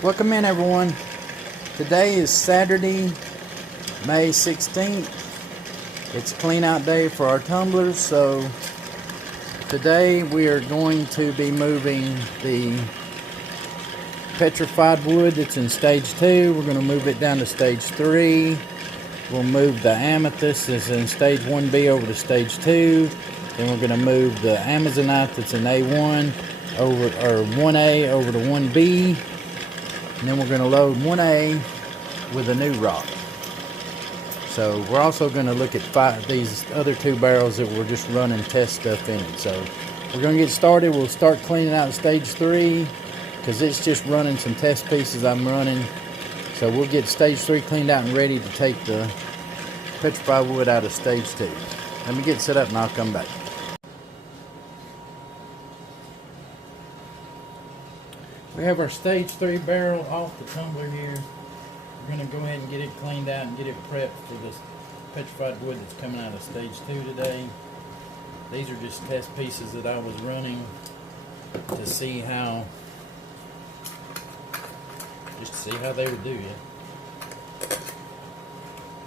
Welcome in, everyone. Today is Saturday, May 16th. It's clean out day for our tumblers, so today we are going to be moving the petrified wood that's in stage 2. We're going to move it down to stage 3. We'll move the amethyst that's in stage 1B over to stage 2. Then we're going to move the amazonite that's in A1 over, or 1A over to 1B. And then we're going to load 1A with a new rock. So we're also going to look at these other 2 barrels that we're just running test stuff in. So we're going to get started. We'll start cleaning out stage 3 because it's just running some test pieces I'm running. So we'll get stage 3 cleaned out and ready to take the petrified wood out of stage 2. Let me get set up and I'll come back. We have our stage 3 barrel off the tumbler here. We're going to go ahead and get it cleaned out and get it prepped for this petrified wood that's coming out of stage 2 today. These are just test pieces that I was running to see how, they would do.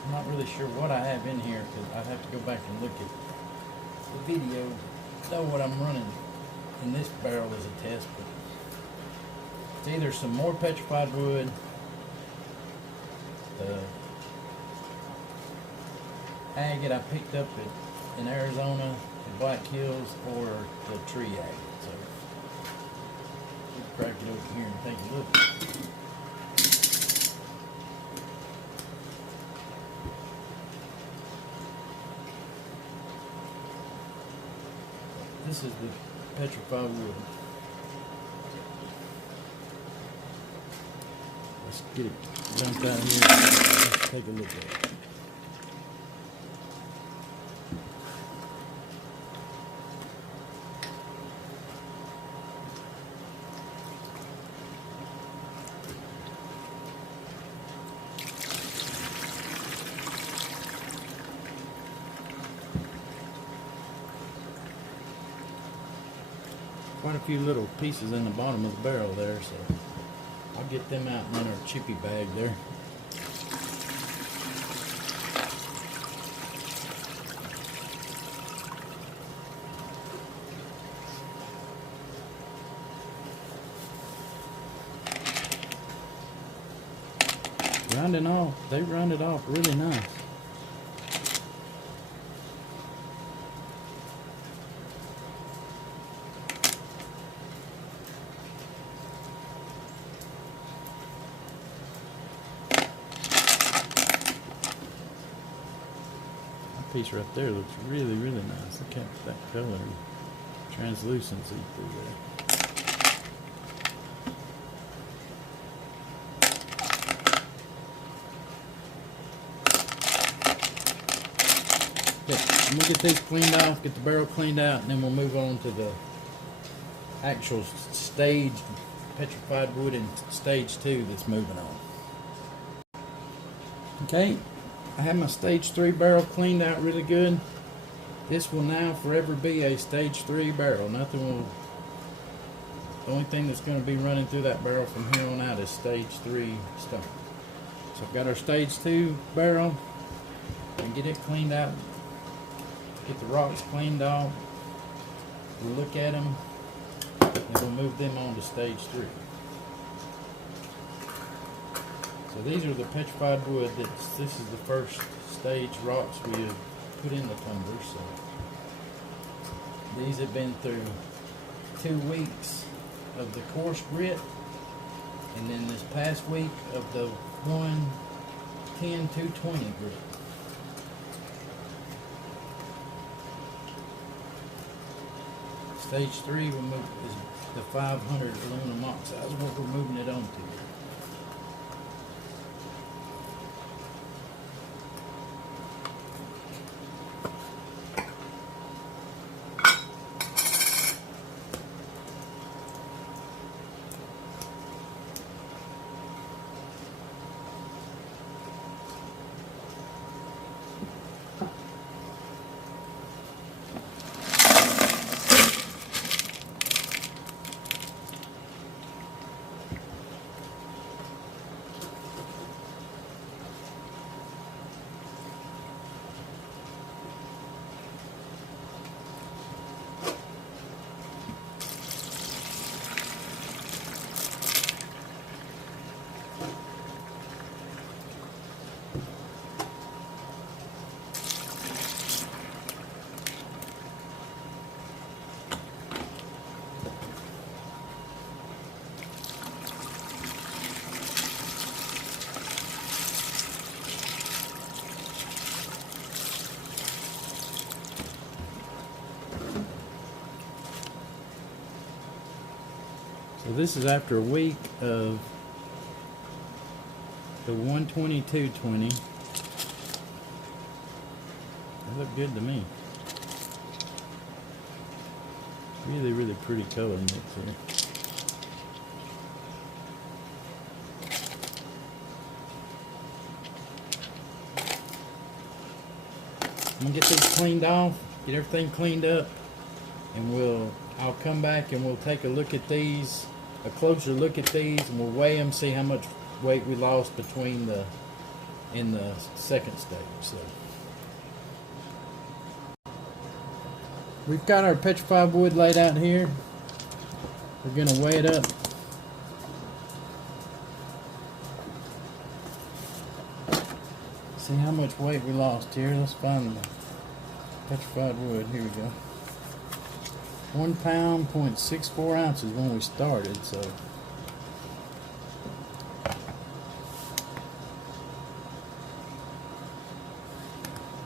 I'm not really sure what I have in here because I have to go back and look at the video to know what I'm running in this barrel as a test. But it's either some more petrified wood, the agate I picked up in Arizona, the Black Hills, or the tree agate. So we'll crack it over here and take a look. This is the petrified wood. Let's get it dumped out here. Let's take a look at it. Quite a few little pieces in the bottom of the barrel there, so I'll get them out in our chippy bag there. They rounded off really nice. Piece right there looks really nice. Look at that color and translucency through there. Okay, I'm gonna get these cleaned off, get the barrel cleaned out, and then we'll move on to the actual stage petrified wood in stage 2 that's moving on. Okay, I have my stage 3 barrel cleaned out really good. This will now forever be a stage 3 barrel. The only thing that's going to be running through that barrel from here on out is stage 3 stuff. So I've got our stage 2 barrel and get it cleaned out. Get the rocks cleaned off. We'll look at them and we'll move them on to stage 3. So these are the petrified wood. This is the first stage rocks we have put in the tumblers. So these have been through 2 weeks of the coarse grit, and then this past week of the 110-220 grit. Stage 3 is the 500 aluminum oxide. That's what we're moving it on to. So this is after a week of the 120-220. They look good to me. Really, really pretty color mix here. I'm gonna get these cleaned off, get everything cleaned up, and I'll come back and we'll take a look at these, a closer look at these, and we'll weigh them, see how much weight we lost between in the second stage. So we've got our petrified wood laid out here. We're gonna weigh it up. See how much weight we lost here. Let's find the petrified wood. Here we go. 1 pound, 0.64 ounces when we started, so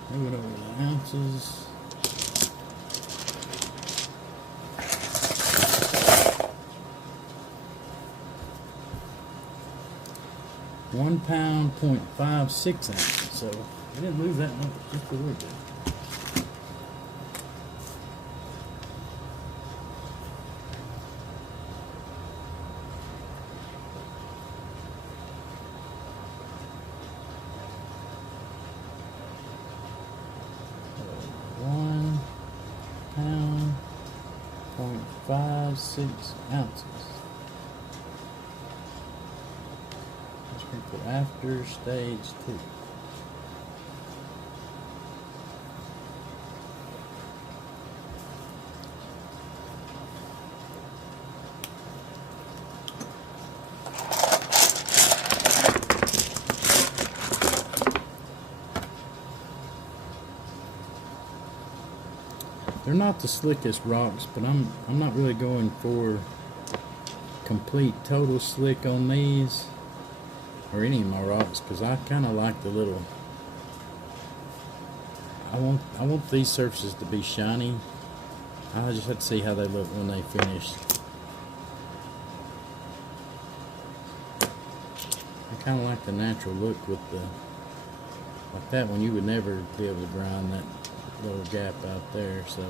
move it over the ounces. £1 pound, 0.56 ounces. So we didn't lose that much, just a little bit. £1 pound, 0.56 ounces. For after stage 2. They're not the slickest rocks, but I'm not really going for complete total slick on these or any of my rocks, because I kind of like the little, I want these surfaces to be shiny. I just have to see how they look when they finish. I kind of like the natural look with the, like that one you would never be able to grind that little gap out there, so.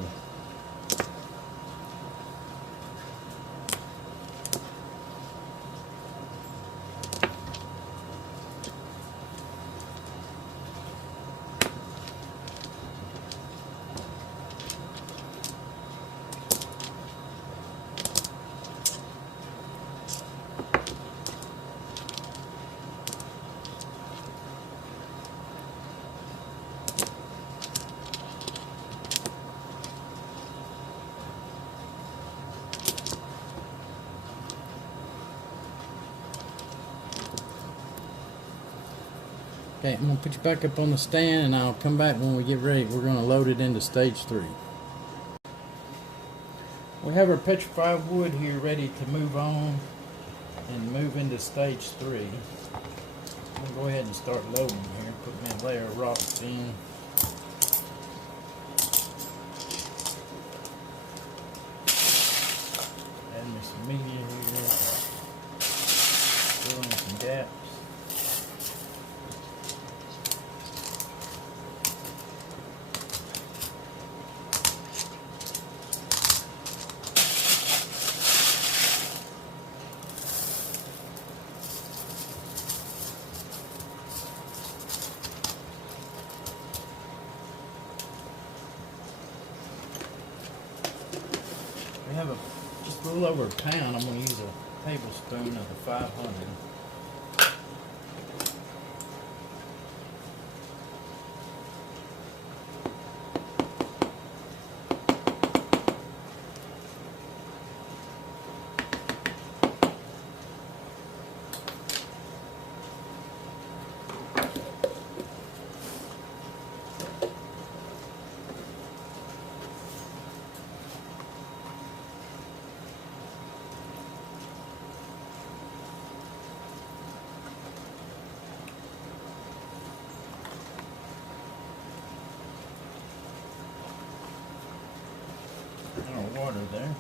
Okay, I'm going to put you back up on the stand, and I'll come back when we get ready. We're going to load it into stage 3. We have our petrified wood here ready to move on and move into stage 3. I'm going to go ahead and start loading here. Put me a layer of rocks in. Add me some media here. Fill in some gaps. We have just a little over a pound. I'm going to use a tablespoon of the 500. Water there.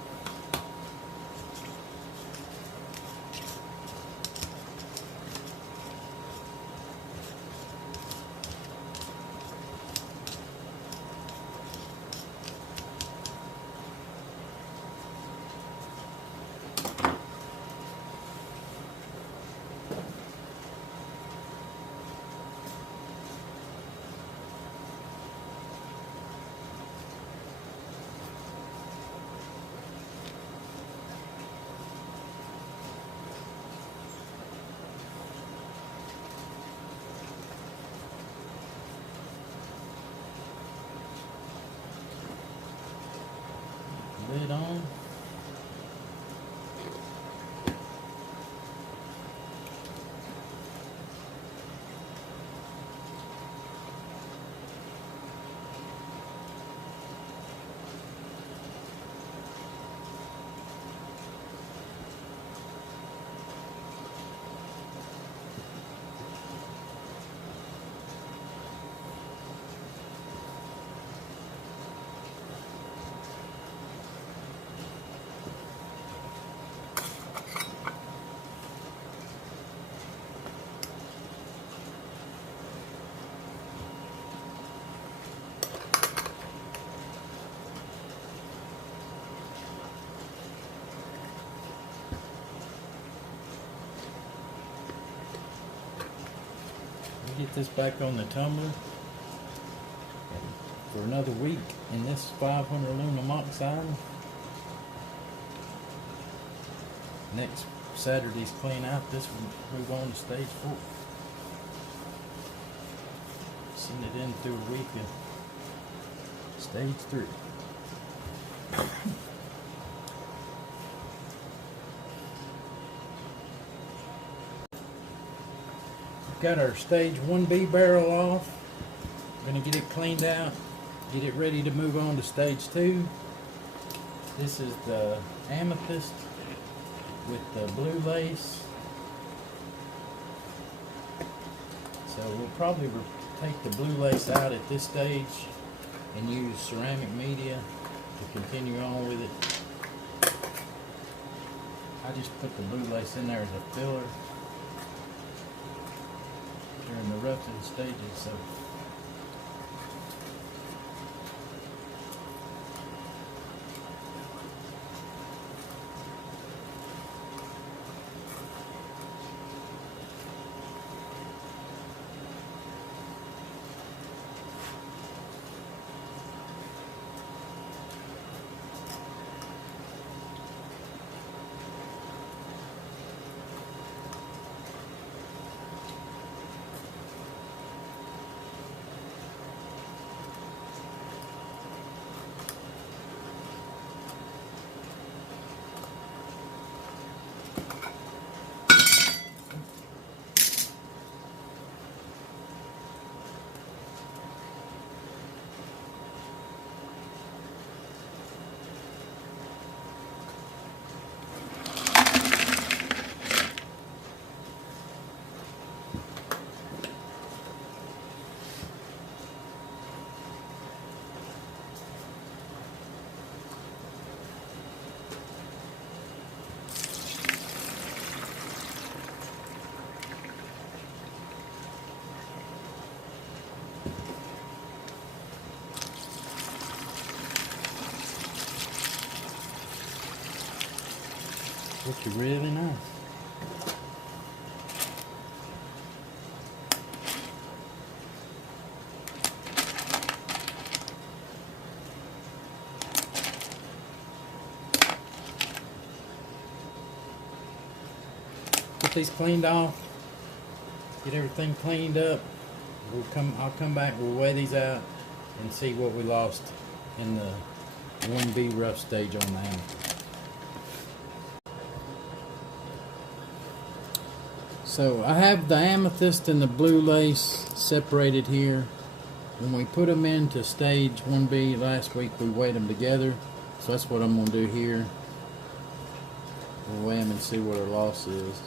lid on. Get this back on the tumbler for another week in this 500 aluminum oxide. Next Saturday's clean out. This will move on to stage 4. Send it in through a week of stage 3. Got our stage 1B barrel off. We're going to get it cleaned out, get it ready to move on to stage 2. This is the amethyst with the blue lace. So we'll probably take the blue lace out at this stage and use ceramic media to continue on with it. I just put the blue lace in there as a filler during the roughing stages. So looks really nice. Get these cleaned off, get everything cleaned up. I'll come back, we'll weigh these out and see what we lost in the 1B rough stage on the amethyst. So I have the amethyst and the blue lace separated here. When we put them into stage 1B last week, we weighed them together. So that's what I'm going to do here. We'll weigh them and see what our loss is.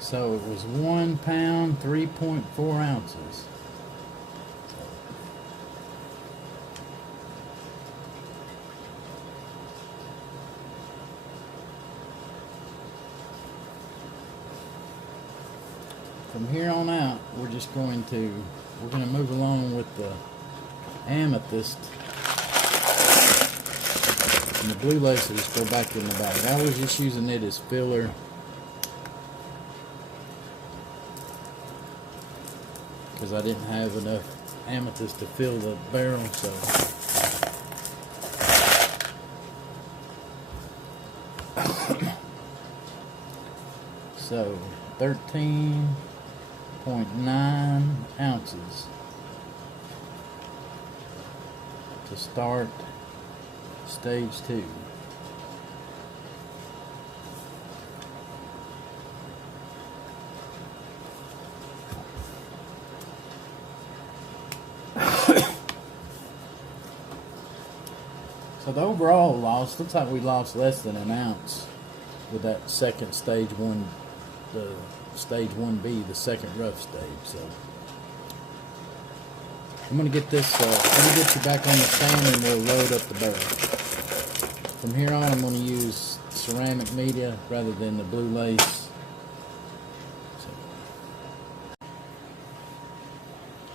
So it was 1 pound, 3.4 ounces. From here on out, we're going to move along with the amethyst. And the blue lace will just go back in the bag. I was just using it as filler. Because I didn't have enough amethyst to fill the barrel, so. So 13.9 ounces to start stage 2. So the overall loss, looks like we lost less than an ounce with that second stage 1, the stage 1B, the second rough stage. So I'm going to get this, let me get you back on the stand and we'll load up the barrel. From here on I'm going to use ceramic media rather than the blue lace.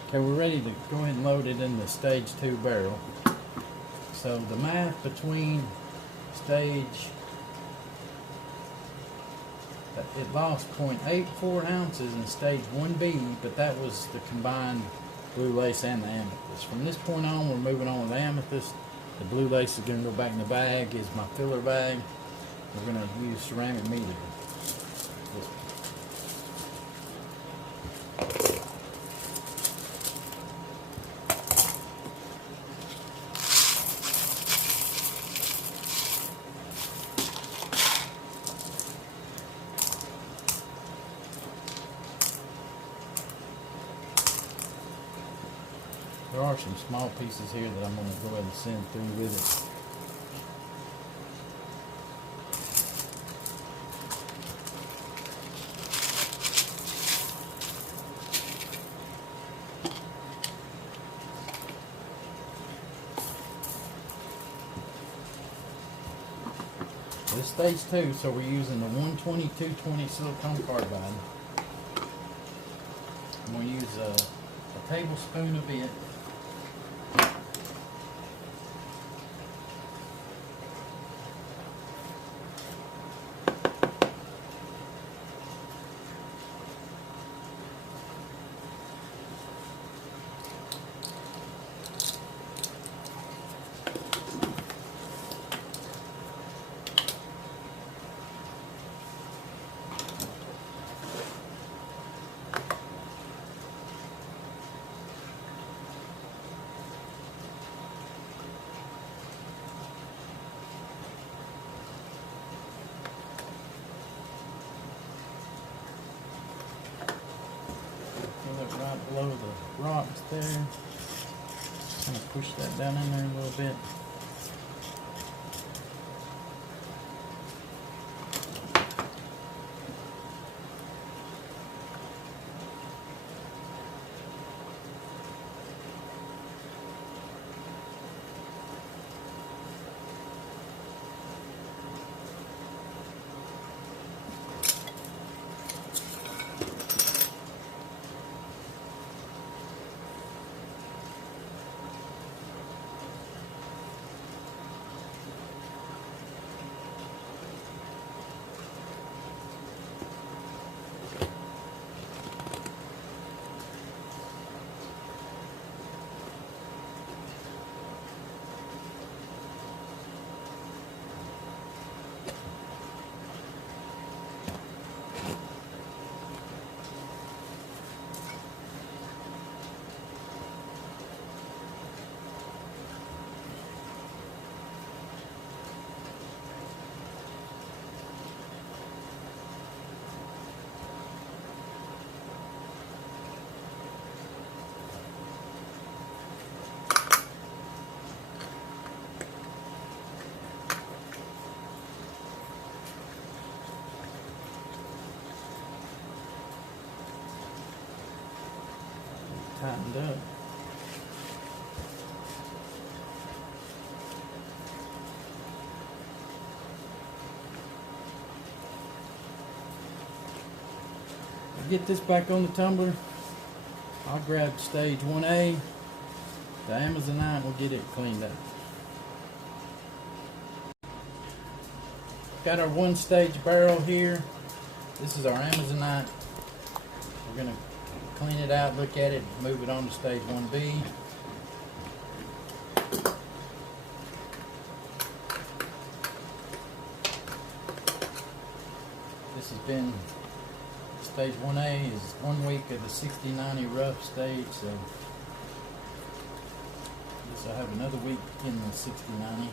Okay, we're ready to go ahead and load it in the stage 2 barrel. So the math between stage, it lost 0.84 ounces in stage 1B, but that was the combined blue lace and the amethyst. From this point on, we're moving on with amethyst. The blue lace is going to go back in the bag, is my filler bag. We're going to use ceramic media. There are some small pieces here that I'm going to go ahead and send through with it. This is stage 2, so we're using the 120-220 silicone carbide. I'm going to use a tablespoon of it. Right below the rocks there. Kind of push that down in there a little bit. Tightened up. Get this back on the tumbler. I'll grab stage 1A, the Amazonite, we'll get it cleaned up. got our one stage barrel here. This is our Amazonite. We're going to clean it out, look at it, move it on to stage 1B. This has been stage 1A is 1 week of the 60-90 rough stage, so I guess I'll have another week in the 60-90.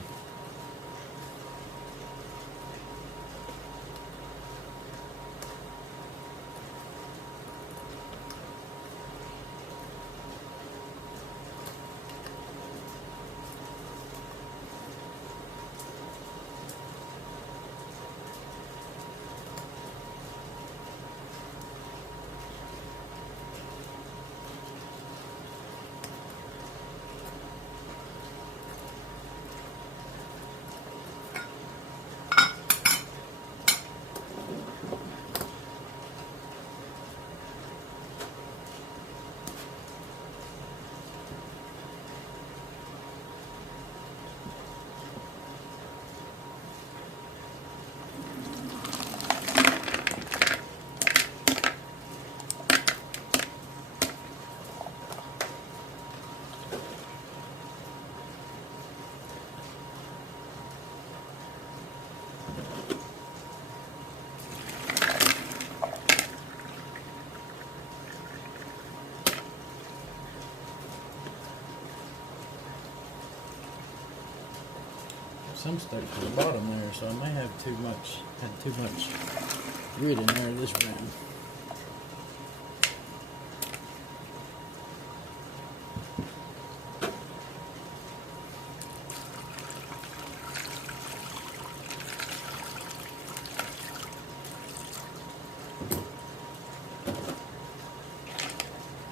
Some stuck to the bottom there, so I may have too much grit in there this round.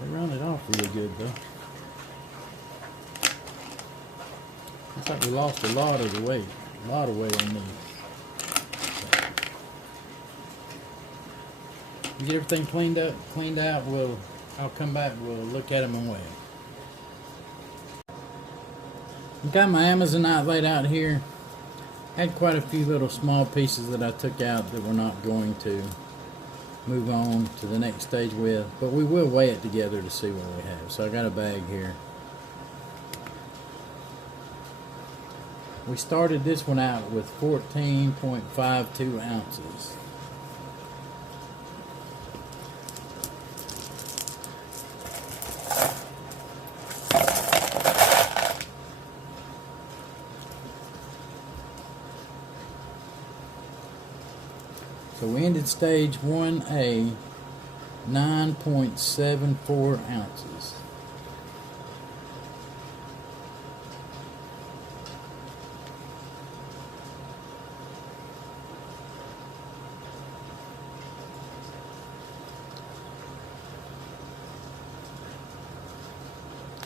They rounded off really good though. Looks like we lost a lot of the weight. A lot of weight on these. You get everything cleaned out, I'll come back, we'll look at them and weigh them. I've got my Amazonite laid out here. Had quite a few little small pieces that I took out that we're not going to move on to the next stage with, but we will weigh it together to see what we have. So I got a bag here. We started this one out with 14.52 ounces. So we ended stage 1A 9.74 ounces.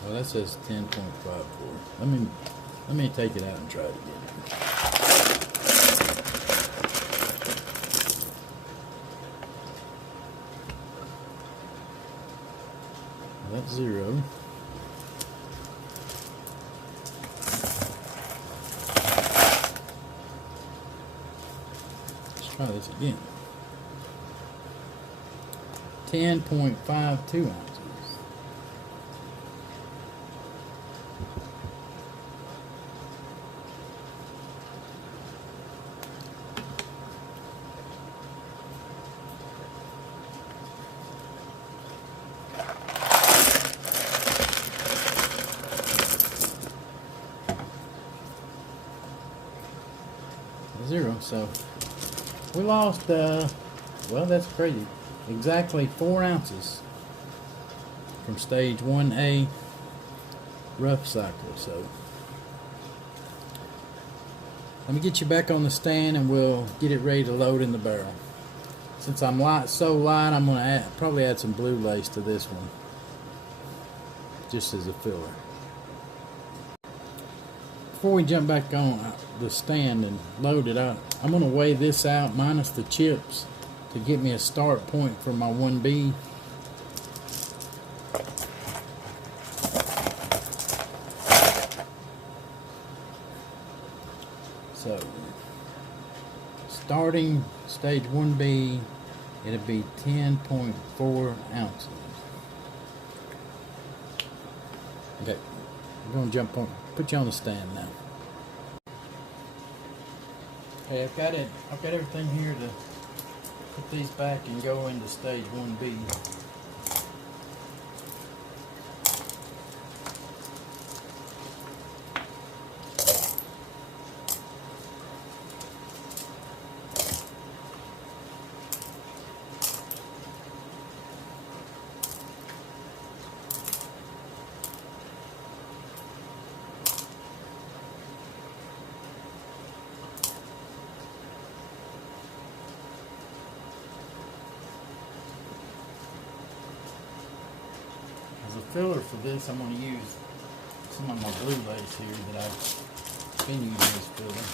Well, that says 10.54. Let me take it out and try it again. Well, that's 0. Let's try this again. 10.52 ounces. Zero. So we lost well, that's crazy, exactly 4 ounces from stage 1A rough cycle. So let me get you back on the stand and we'll get it ready to load in the barrel. Since I'm so light, I'm going to probably add some blue lace to this one just as a filler. Before we jump back on the stand and load it up, I'm going to weigh this out minus the chips to get me a start point for my 1B. So starting stage 1B, it'll be 10.4 ounces. Okay, I'm gonna jump on, put you on the stand now. Okay, I've got everything here to put these back and go into stage 1B. As a filler for this, I'm going to use some of my blue lace here that I've been using as filler.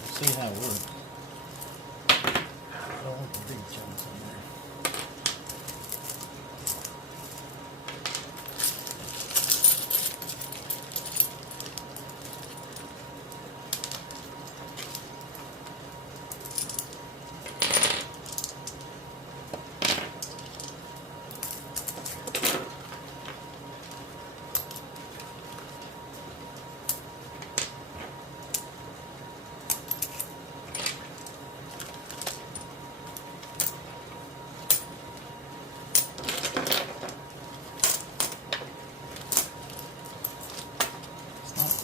We'll see how it works. I don't want the big chunks in there.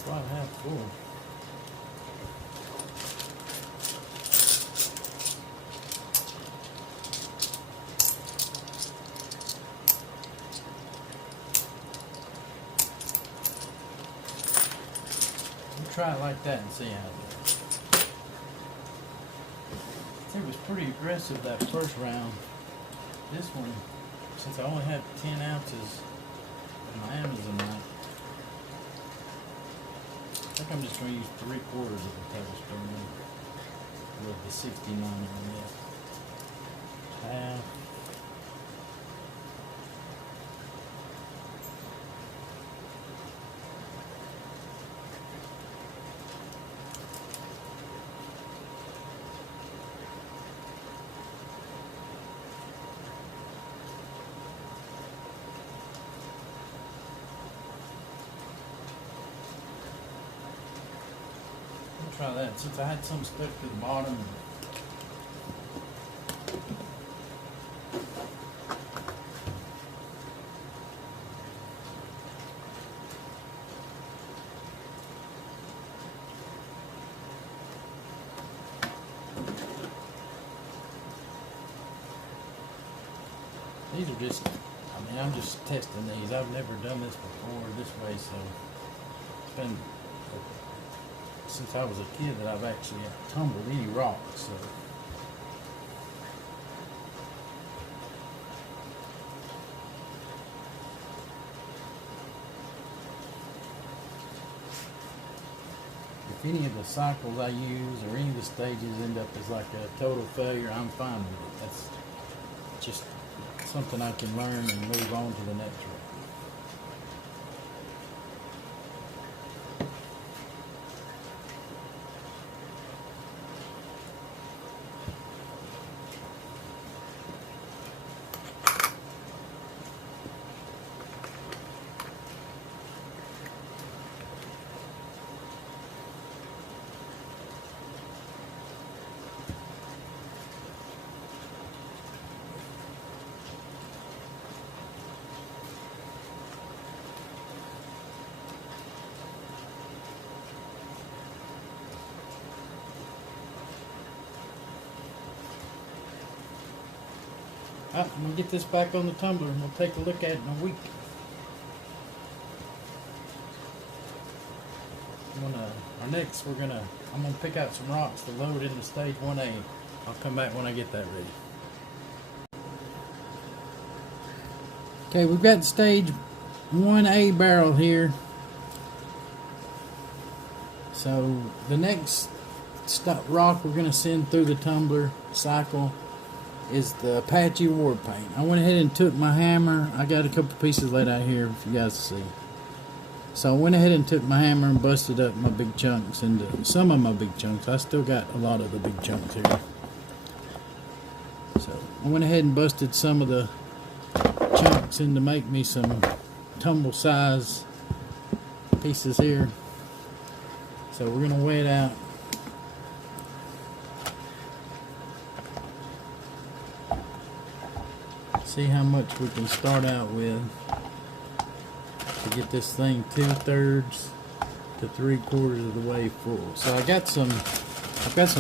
Quite half full. We'll try it like that and see how it goes. It was pretty aggressive that first round. This one, since I only have 10 ounces of my Amazonite, I think I'm just going to use 3/4 of a tablespoon with the 69 on this. Half. Try that since I had some stuck to the bottom. These are just, I mean, I'm just testing these. I've never done this before this way, so it's been since I was a kid that I've actually tumbled any rocks. So. If any of the cycles I use or any of the stages end up as like a total failure, I'm fine with it. That's just something I can learn and move on to the next one. I'm going to get this back on the tumbler and we'll take a look at it in a week. I'm going to pick out some rocks to load into stage 1A. I'll come back when I get that ready. Okay, we've got stage 1A barrel here. So the next rock we're going to send through the tumbler cycle is the Apache War Paint. I went ahead and took my hammer. I got a couple pieces laid out here for you guys to see. So I went ahead and took my hammer and busted up my big chunks into some of my big chunks. I still got a lot of the big chunks here. So I went ahead and busted some of the chunks in to make me some tumble size pieces here. So we're going to weigh it out. See how much we can start out with to get this thing 2/3 to 3/4 of the way full. So I've got some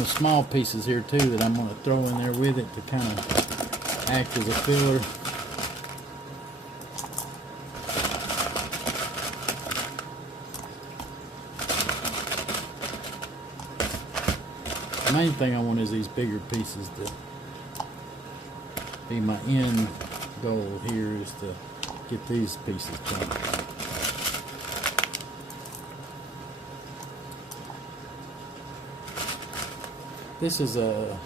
small pieces here too that I'm going to throw in there with it to kind of act as a filler. The main thing I want is these bigger pieces to be my end goal here, is to get these pieces done. This is a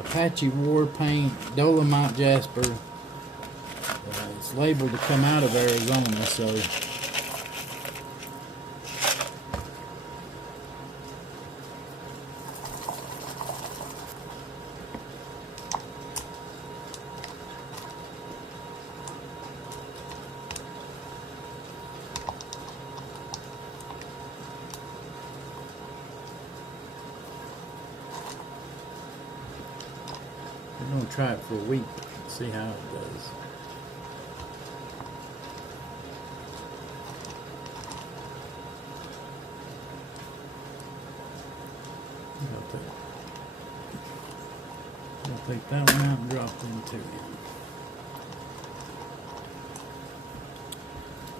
Apache War Paint Dolomite Jasper. It's labeled to come out of Arizona, so we're going to try it for a week and see how it does. I'll take that one out and drop them two in.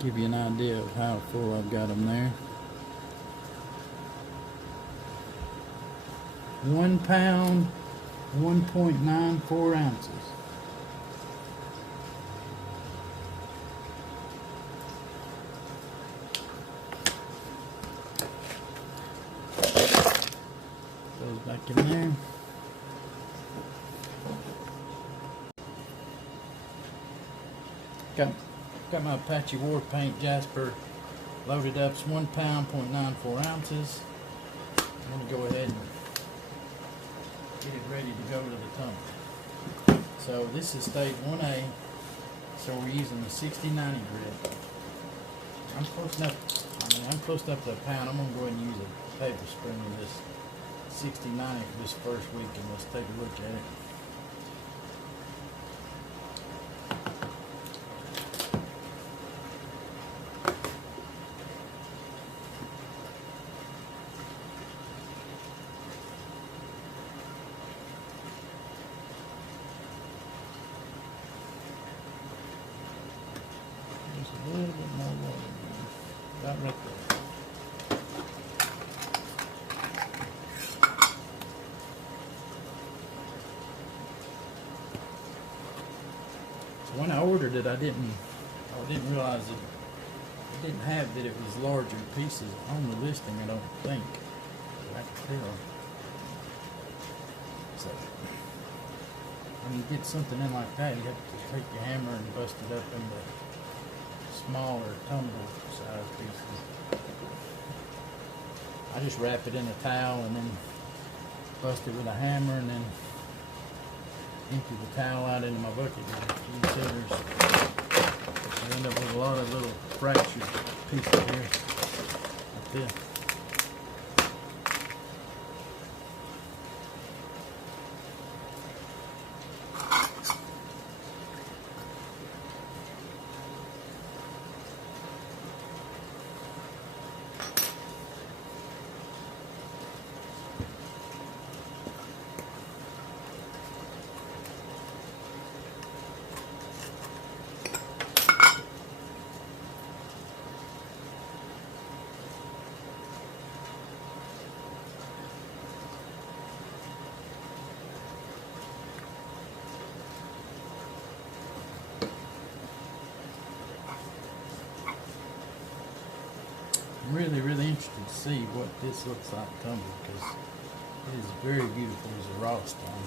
Give you an idea of how full I've got them there. 1 pound, 1.94 ounces. Goes back in there. Got my Apache War Paint Jasper loaded up. It's 1 pound, 0.94 ounces. I'm going to go ahead and get it ready to go to the tumbler. So this is stage 1A. So we're using the 60/90 grit. I'm close enough to a pound. I'm going to go ahead and use a paper spoon in this 60/90 for this first week, and let's take a look at it. A little bit more water, about right there. So when I ordered it, I didn't realize it didn't have that it was larger pieces on the listing. I don't think. I can tell. So when you get something in like that, you have to take your hammer and bust it up into smaller tumbler size pieces. I just wrap it in a towel and then bust it with a hammer and then empty the towel out into my bucket with a few scissors. I end up with a lot of little fractured pieces here like this. I'm really interested to see what this looks like tumbler, because it is very beautiful as a raw stone.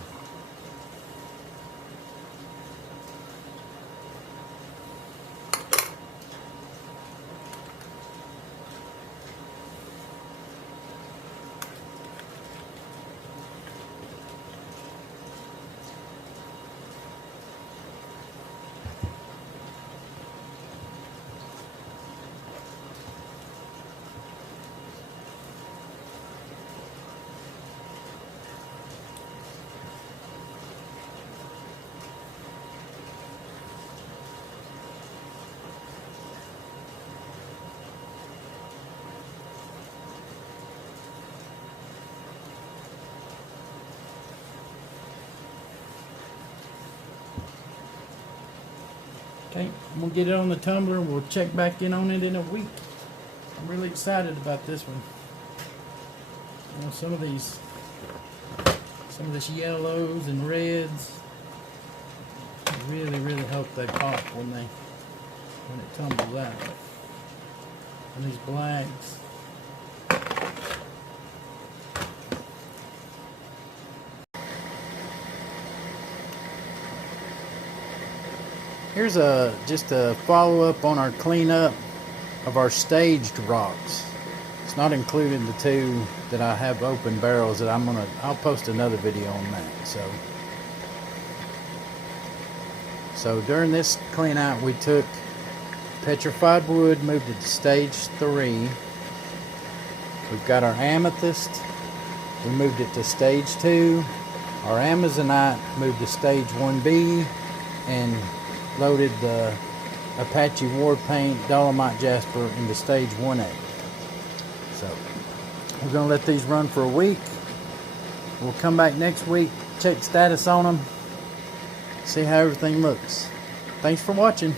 Okay, I'm going to get it on the tumbler and we'll check back in on it in a week. I'm really excited about this one. You know, some of this yellows and reds really help they pop when it tumbles out. And these blacks. Here's just a follow-up on our cleanup of our staged rocks. It's not including the two that I have open barrels that I'll post another video on that. So during this clean out, we took petrified wood, moved it to stage 3. We've got our amethyst, we moved it to stage 2. Our amazonite moved to stage 1B, and loaded the Apache war paint dolomite jasper into stage 1A. So we're going to let these run for a week. We'll come back next week, check status on them, see how everything looks. Thanks for watching.